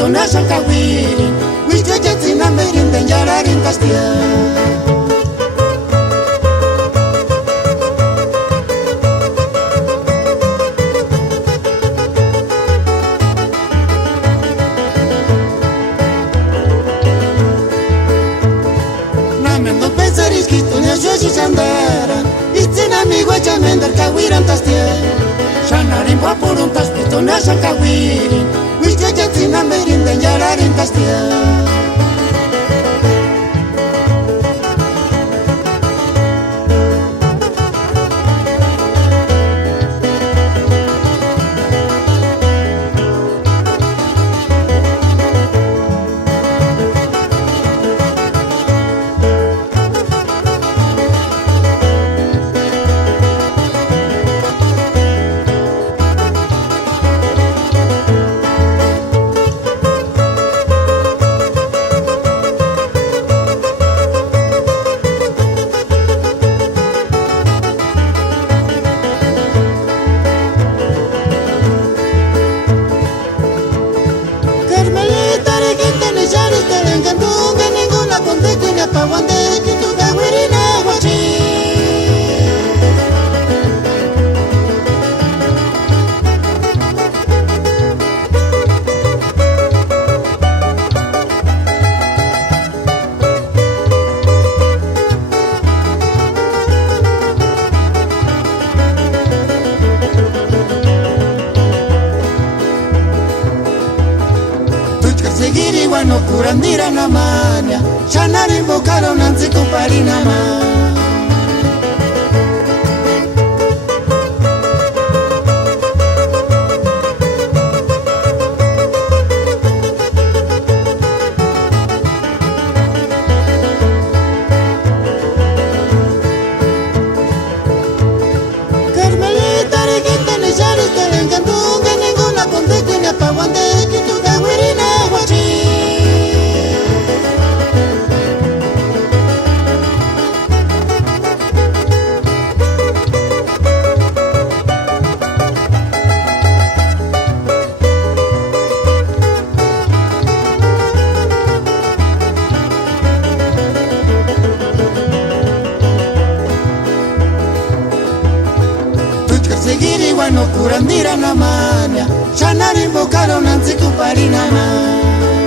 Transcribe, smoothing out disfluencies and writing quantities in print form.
pitona shankawiri wicheche tina merinde njararin tastia namendo pensaris kitunya shoshi chandara itzina amigo chamender kawiran tastia shanarin papurun tas pitona shankawiri wicheche tina merinde njararin tastia Seguiri wano kurandira na manya Shanari mbokaro nanzi kupari na manya Carmelita regita ni shari terengantunga ninguna kondeku ni apawande kituga wirina Seguiri wano kurandira na manya Shanari mbokaro nanzi kupari na manya